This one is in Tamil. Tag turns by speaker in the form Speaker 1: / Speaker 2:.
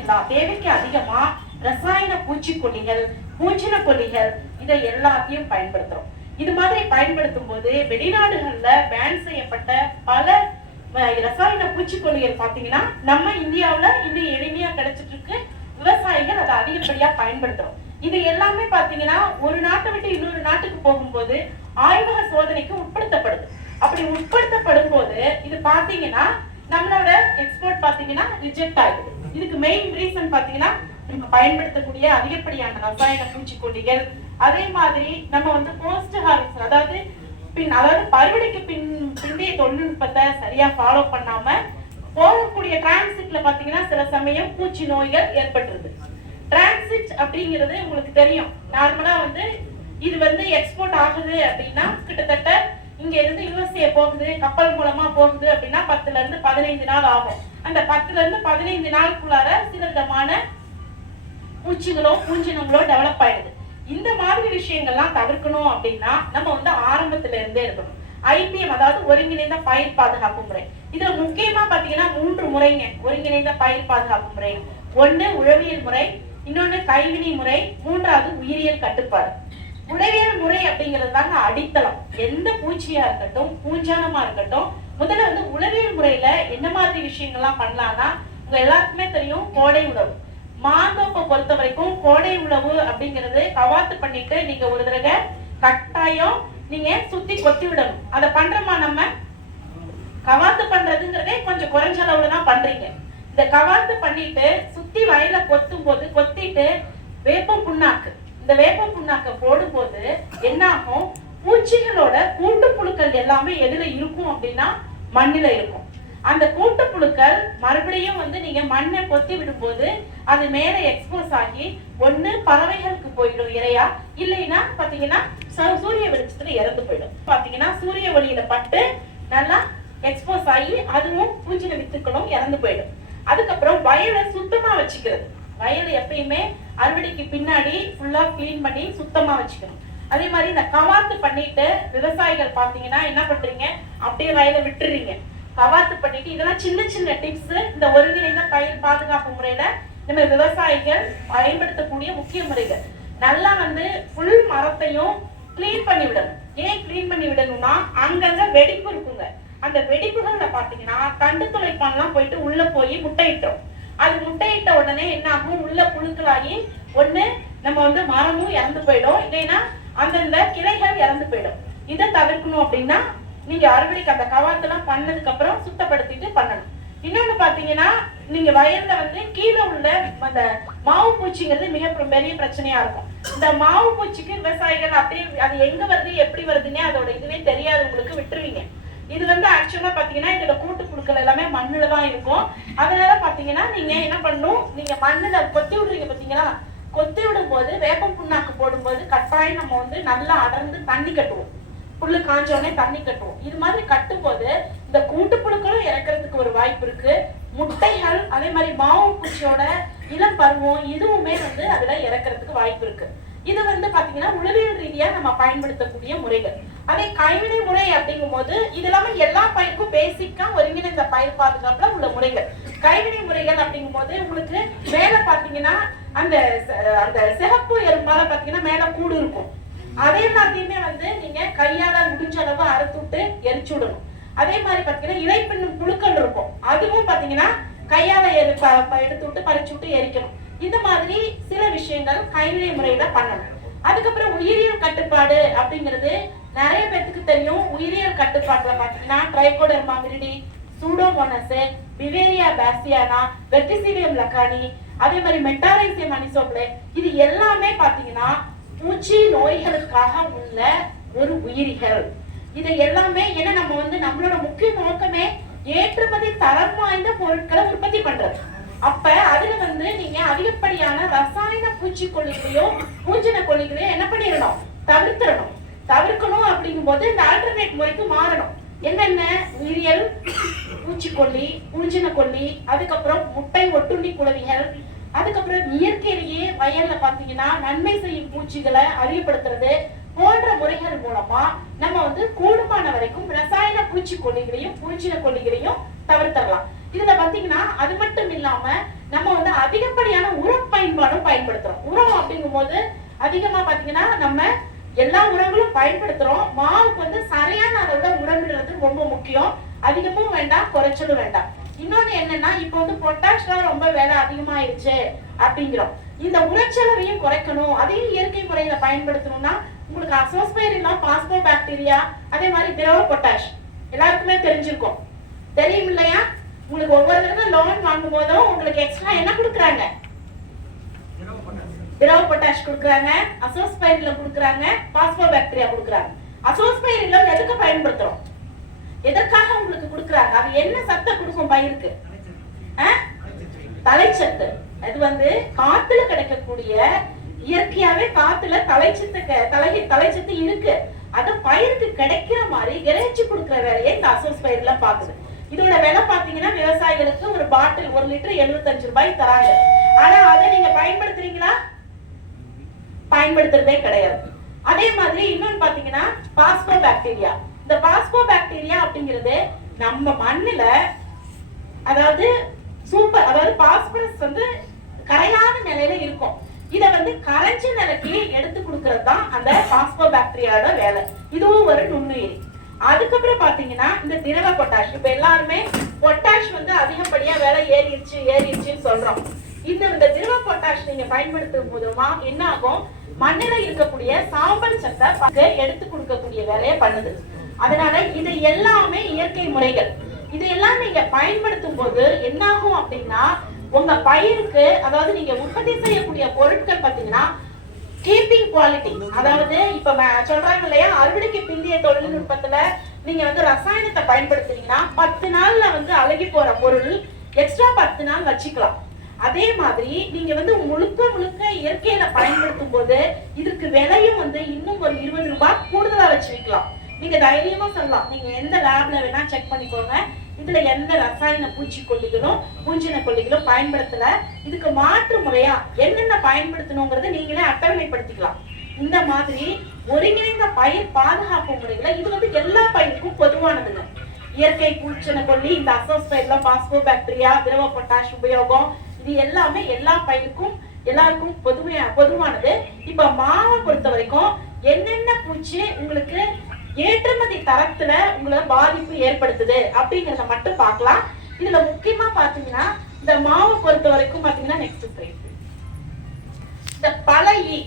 Speaker 1: இல்லா தேவைக்கு அதிகமா ரசாயன பூச்சிக்கொல்லிகள் பூஞ்சின கொல்லிகள் இதை எல்லாத்தையும் பயன்படுத்துறோம். இது மாதிரி பயன்படுத்தும் போது வெளிநாடுகள்ல பேன் செய்யப்பட்ட பல ரசாயன பூச்சிக்கொல்லிகள் பாத்தீங்கன்னா நம்ம இந்தியாவுல இன்னும் எளிமையா கிடைச்சிட்டு இருக்கு விவசாயிகள் அதை அதிகப்படியா பயன்படுத்துறோம். இது எல்லாமே பாத்தீங்கன்னா ஒரு நாட்டை விட்டு இன்னொரு நாட்டுக்கு போகும்போது ஆய்வக சோதனைக்கு உட்படுத்தப்படுது. அப்படி உட்படுத்தப்படும் போது இது பாத்தீங்கன்னா நம்மளோட எக்ஸ்போர்ட் பாத்தீங்கன்னா ரிஜெக்ட் ஆகுது இதுக்கு மெயின் ரீசன் பாத்தீங்கன்னா நம்ம பயன்படுத்தக்கூடிய அதிகப்படியான ரசாயன பூச்சிக்கொல்லிகள். அதே மாதிரி நம்ம வந்து போஸ்ட் ஹார்வெஸ்ட் அதாவது பின் அதாவது பருவடைக்கு பின் பிந்தைய தொழில்நுட்பத்தை சரியா ஃபாலோ பண்ணாம போகக்கூடிய டிரான்சிட்ல பாத்தீங்கன்னா சில சமயம் பூச்சி நோய்கள் ஏற்பட்டுருது. டிரான்சிட் அப்படிங்கிறது உங்களுக்கு தெரியும். நார்மலா வந்து இது வந்து எக்ஸ்போர்ட் ஆகுது அப்படின்னா கிட்டத்தட்ட இங்க இருந்து யூஎஸ்ஏ போகுது கப்பல் மூலமா போகுது அப்படின்னா பத்துல இருந்து பதினைந்து நாள் ஆகும். அந்த பத்துல இருந்து பதினைந்து நாளுக்குள்ளார சில விதமான பூச்சிகளோ பூஞ்சினங்களோ டெவலப் ஆயிடுது. இந்த மாதிரி விஷயங்கள்லாம் தவிர்க்கணும் அப்படின்னா நம்ம வந்து ஆரம்பத்துல இருந்தே இருக்கணும். ஐபிஎம் அதாவது ஒருங்கிணைந்த பயிர் பாதுகாப்பு முறை. இதுல முக்கியமா பாத்தீங்கன்னா மூன்று முறைங்க. ஒருங்கிணைந்த பயிர் பாதுகாப்பு முறை. ஒண்ணு உழவியல் முறை இன்னொன்னு கைவினை முறை மூன்றாவது உயிரியல் கட்டுப்பாடு. உழவியல் முறை அப்படிங்கிறது தாங்க அடித்தளம். எந்த பூச்சியா இருக்கட்டும் பூஞ்சானமா இருக்கட்டும் முதல்ல வந்து உளவியல் முறையில என்ன மாதிரி விஷயங்கள்லாம் பண்ணலாம்னா உங்க எல்லாருக்குமே தெரியும் கோடை உணவு. மாந்தோப்பை பொறுத்த வரைக்கும் கோடை உழவு அப்படிங்கிறது கவாத்து பண்ணிட்டு நீங்க ஒரு தடவை கட்டாயம் நீங்க சுத்தி கொத்தி விடணும். அதை பண்றோமா நம்ம? கவாத்து பண்றதுங்கிறதே கொஞ்சம் குறைஞ்ச அளவுல தான் பண்றீங்க. இந்த கவாத்து பண்ணிட்டு சுத்தி வயல கொத்தும் போது கொத்திட்டு வேப்பம் புண்ணாக்கு. இந்த வேப்பம் புண்ணாக்க போடும்போது என்ன ஆகும்? பூச்சிகளோட கூட்டு புழுக்கள் எல்லாமே எதுல இருக்கும் அப்படின்னா மண்ணில இருக்கும். அந்த கூட்டு புழுக்கள் மறுபடியும் வந்து நீங்க மண்ணை கொத்தி விடும்போது அது மேல எக்ஸ்போஸ் ஆகி ஒண்ணு பறவைகளுக்கு போயிடும் இரையா? இல்லைன்னா பாத்தீங்கன்னா ச- சூரிய வெளிச்சத்துல இறந்து போயிடும். பாத்தீங்கன்னா சூரிய ஒளியில பட்டு நல்லா எக்ஸ்போஸ் ஆகி அதுவும் பூஞ்சின வித்துக்களும் இறந்து போயிடும். அதுக்கப்புறம் வயலை சுத்தமா வச்சுக்கிறது. வயலை எப்பயுமே அறுவடைக்கு பின்னாடி ஃபுல்லா கிளீன் பண்ணி சுத்தமா வச்சுக்கணும். அதே மாதிரி இந்த கவாத்து பண்ணிட்டு விவசாயிகள் பாத்தீங்கன்னா என்ன பண்றீங்க? அப்படியே வயலை விட்டுறீங்க. கவாத்து பண்ணிட்டு இதெல்லாம் சின்ன சின்ன டிப்ஸ் இந்த ஒருங்கிணைந்த பயிர் பாதுகாப்பு முறையில நம்ம விவசாயிகள் பயன்படுத்தக்கூடிய முக்கிய முறைகள். நல்லா வந்து ஃபுல் மரத்தையும் க்ளீன் பண்ணி விடணும். ஏன் க்ளீன் பண்ணி விடணும்னா அங்கங்க வெடிப்பு இருக்குங்க. அந்த வெடிப்புகள்ல பாத்தீங்கன்னா தண்டு துளைப்பான்லாம் போயிட்டு உள்ள போய் முட்டையிட்டோம். அது முட்டையிட்ட உடனே என்ன ஆகும்? உள்ள புழுக்களாகி ஒண்ணு நம்ம வந்து மரமும் இறந்து போயிடும். இல்லைன்னா அந்தந்த கிளைகள் இறந்து போயிடும். இதை தவிர்க்கணும் அப்படின்னா நீங்க அறுவடைக்கு அந்த கவாத்தெல்லாம் பண்ணதுக்கு அப்புறம் சுத்தப்படுத்திட்டு பண்ணணும். இன்னொன்னு பாத்தீங்கன்னா நீங்க வயல்ல வந்து கீழே உள்ள அந்த மாவு பூச்சிங்கிறது மிக பெரிய பிரச்சனையா இருக்கும். இந்த மாவு பூச்சிக்கு விவசாயிகள் அப்படியே அது எங்க வருது எப்படி வருதுன்னே அதோட இதுவே தெரியாது உங்களுக்கு விட்டுருவீங்க. இது வந்து ஆக்சுவலா பாத்தீங்கன்னா இதோட கூட்டு புழுக்கள் எல்லாமே மண்ணுல தான் இருக்கும். அதனால பாத்தீங்கன்னா நீங்க என்ன பண்ணணும்? நீங்க மண்ணுல கொத்தி விடுறீங்க பாத்தீங்கன்னா கொத்தி விடும் போது வேப்பம் புண்ணாக்கு போடும்போது கட்டாயம் நம்ம வந்து நல்லா அடர்ந்து தண்ணி கட்டுவோம். புல்லு காஞ்சோடனே தண்ணி கட்டுவோம். இது மாதிரி கட்டும்போது இந்த கூட்டு புழுக்களும் இறக்குறதுக்கு ஒரு வாய்ப்பு இருக்கு. முட்டைகள் அதே மாதிரி மாவு பூச்சியோட இளம் பருவம் இதுவுமே வந்து அதுல இறக்குறதுக்கு வாய்ப்பு இருக்கு. இது வந்து பாத்தீங்கன்னா உளவியல் ரீதியா நம்ம பயன்படுத்தக்கூடிய முறைகள். அதே கைவினை முறை அப்படிங்கும் போது இது இல்லாம எல்லா பயிருக்கும் பேசிக்கா ஒருங்கிணைந்த பயிர் பாதுகாப்புல உள்ள முறைகள். கைவினை முறைகள் அப்படிங்கும் போது உங்களுக்கு மேல பாத்தீங்கன்னா அந்த அந்த சிகப்பு எறும்பால பாத்தீங்கன்னா மேல கூடு இருக்கும். அதே எல்லாத்தையுமே வந்து நீங்க கையால முடிஞ்ச அளவு அறுத்து விட்டு எரிச்சு விடணும். அதே மாதிரி பாத்தீங்கன்னா இலை புழுக்கள் இருக்கும். அதுவும் பாத்தீங்கன்னா கையால எரி ப- ப- எடுத்து விட்டு பறிச்சு விட்டு எரிக்கணும். இந்த மாதிரி சில விஷயங்கள் கைவினை முறையில பண்ணணும். அதுக்கப்புறம் உயிரியல் கட்டுப்பாடு அப்படிங்கிறது நிறைய பேத்துக்கு தெரியும். உயிரியல் கட்டுப்பாட்டுல பாத்தீங்கன்னா Trichoderma viride Pseudomonas Beauveria bassiana Verticillium lecanii அதே மாதிரி மெட்டாரைசியம் அனிசோப்ல இது எல்லாமே பாத்தீங்கன்னா பூச்சி நோய்களுக்காக உள்ள ஒரு உயிரிகள். இது எல்லாமே ஏன்னா நம்ம வந்து நம்மளோட முக்கிய நோக்கமே ஏற்றுமதி தரம் வாய்ந்த பொருட்களை உற்பத்தி பண்றது. அப்ப அதுல வந்து நீங்க அதிகப்படியான ரசாயன பூச்சிக்கொல்லிகளையோ பூஞ்சின கொல்லிகளையோ என்ன பண்ணிடணும்? தவிர்த்திடணும். தவிர்க்கணும் அப்படிங்கும் போது இந்த ஆல்டர்னேட் முறைக்கு மாறணும். என்னென்ன? உயிரியல் பூச்சிக்கொல்லி பூஞ்சின கொல்லி அதுக்கப்புறம் முட்டை ஒட்டுண்ணி குழவிகள் அதுக்கப்புறம் இயற்கையிலேயே வயல்ல பாத்தீங்கன்னா நன்மை செய்யும் பூச்சிகளை அறிவுப்படுத்துறது போன்ற முறைகள் மூலமா நம்ம வந்து கூடுமான வரைக்கும் ரசாயன பூச்சிக்கொல்லிகளையும் பூச்சின கொல்லிகளையும் தவிர்த்தரலாம். இதுல பாத்தீங்கன்னா அது மட்டும் இல்லாம நம்ம வந்து அதிகப்படியான உரப் பயன்பாடும் பயன்படுத்துறோம். உரம் அப்படிங்கும்போது அதிகமா பாத்தீங்கன்னா நம்ம எல்லா உரங்களும் பயன்படுத்துறோம். மாவுக்கு வந்து சரியான அளவுல உரமிடுறது ரொம்ப முக்கியம். அதிகமும் வேண்டாம் குறைச்சலும் வேண்டாம். இன்னொன்னு என்னன்னா இப்போ வந்து பொட்டாஷ்லாம் ரொம்ப விலை அதிகமாயிருச்சு அப்படிங்கிறோம். இந்த உரச்செலவையும் குறைக்கணும் அதையும் இயற்கை முறையில பயன்படுத்தணும்னா உங்களுக்கு அசோஸ்பைரிலாம் பாஸ்போ பாக்டீரியா அதே மாதிரி திரவ பொட்டாஷ் எல்லாருக்குமே தெரிஞ்சிருக்கும். தெரியும் இல்லையா? உங்களுக்கு ஒவ்வொரு தடவை லோன் வாங்கும் போதும் உங்களுக்கு எக்ஸ்ட்ரா என்ன கொடுக்குறாங்க? திரவ பொட்டாஷ் கொடுக்குறாங்க அசோஸ்பைரில கொடுக்குறாங்க பாஸ்போ பாக்டீரியா கொடுக்குறாங்க அசோஸ்பைரில எதுக்கு பயன்படுத்துறோம்? எதற்காக உங்களுக்கு கொடுக்குறாங்க? அது என்ன சத்தை கொடுக்கும் பயிருக்கு ஆ? தலைச்சத்து. அது வந்து காத்துல கிடைக்கக்கூடிய இயற்கையாவே காத்துல தலைச்சத்து தலை தலைச்சத்து இருக்கு. அது பயிருக்கு கிடைக்கிற மாதிரி இறைச்சி கொடுக்குற வேலையை இந்த அசோஸ் பயிர்ல பாக்குது இதோட விலை பாத்தீங்கன்னா விவசாயிகளுக்கு ஒரு பாட்டில் ஒரு லிட்டர் 75 ரூபாய் தராங்க. ஆனா அதை நீங்க பயன்படுத்துறீங்களா? பயன்படுத்துறதே கிடையாது. அதே மாதிரி இன்னொன்னு பாத்தீங்கன்னா பாஸ்போ பாக்டீரியா இந்த பாஸ்போ பாக்டீரியா அப்படிங்கிறது நம்ம மண்ணுல அதாவது சூப்பர் அதாவது பாஸ்பரஸ் வந்து கரையாத நிலையில இருக்கும். இதை வந்து கரைஞ்ச நிலைக்கு எடுத்து கொடுக்கறது தான் அந்த பாஸ்போ பாக்டீரியாவோட வேலை. இதுவும் ஒரு நுண்ணுயிரி. அதுக்கப்புறம் பாத்தீங்கன்னா இந்த திரவ பொட்டாஷ் இப்ப எல்லாருமே பொட்டாஷ் வந்து அதிகப்படியா வேலை ஏறிடுச்சு ஏறிடுச்சுன்னு சொல்றோம். இந்த இந்த திரவ பொட்டாஷ் நீங்க பயன்படுத்தும் மூலமா என்ன ஆகும்? மண்ணில இருக்கக்கூடிய சாம்பல் சத்தை எடுத்து கொடுக்கக்கூடிய வேலையை பண்ணுது. அதனால இது எல்லாமே இயற்கை முறைகள். இது எல்லாம் நீங்க பயன்படுத்தும் போது என்ன ஆகும் அப்படின்னா உங்க பயிருக்கு அதாவது நீங்க உற்பத்தி செய்யக்கூடிய பொருட்கள் பாத்தீங்கன்னா கீப்பிங் குவாலிட்டி அதாவது இப்ப சொல்றாங்க இல்லையா அறுவடைக்கு பிந்தைய தொழில்நுட்பத்துல நீங்க வந்து ரசாயனத்தை பயன்படுத்துறீங்கன்னா பத்து நாள்ல வந்து அழகி போற பொருள் எக்ஸ்ட்ரா பத்து நாள் வச்சுக்கலாம். அதே மாதிரி நீங்க வந்து முழுக்க முழுக்க இயற்கையில பயன்படுத்தும் போது இதுக்கு விலையும் வந்து இன்னும் ஒரு இருபது ரூபாய் நீங்க தைரியமா சொல்லலாம். நீங்க எந்த லேப்ல வேணா செக் பண்ணிக்கோங்க. இதுல எந்த ரசாயன பூச்சிக்கொல்லிகளும் பூஞ்சின கொல்லிகளும் பயன்படுத்தல. இதுக்கு மாற்று முறையா என்னென்ன பயன்படுத்தணுங்கிறத நீங்களே அட்டவணைப்படுத்திக்கலாம். இந்த மாதிரி ஒருங்கிணைந்த பயிர் பாதுகாப்பு முறைகளை இது வந்து எல்லா பயிருக்கும் பொதுவானதுங்க. இயற்கை பூச்சன கொல்லி இந்த அசோஸ்பைர்ல பாஸ்போ பாக்டீரியா திரவ பொட்டாஷ் உபயோகம் இது எல்லாமே எல்லா பயிருக்கும் எல்லாருக்கும் பொதுமையா பொதுவானது. இப்ப மாவை பொறுத்த வரைக்கும் என்னென்ன பூச்சி உங்களுக்கு ஏற்றுமதி தரத்துல உங்களை பாதிப்பு ஏற்படுத்துது அப்படிங்கறத மட்டும் பார்க்கலாம். இதுல முக்கியமா பாத்தீங்கன்னா இந்த மாவை பொறுத்த வரைக்கும் பாத்தீங்கன்னா நெக்ஸ்ட் இந்த பழைய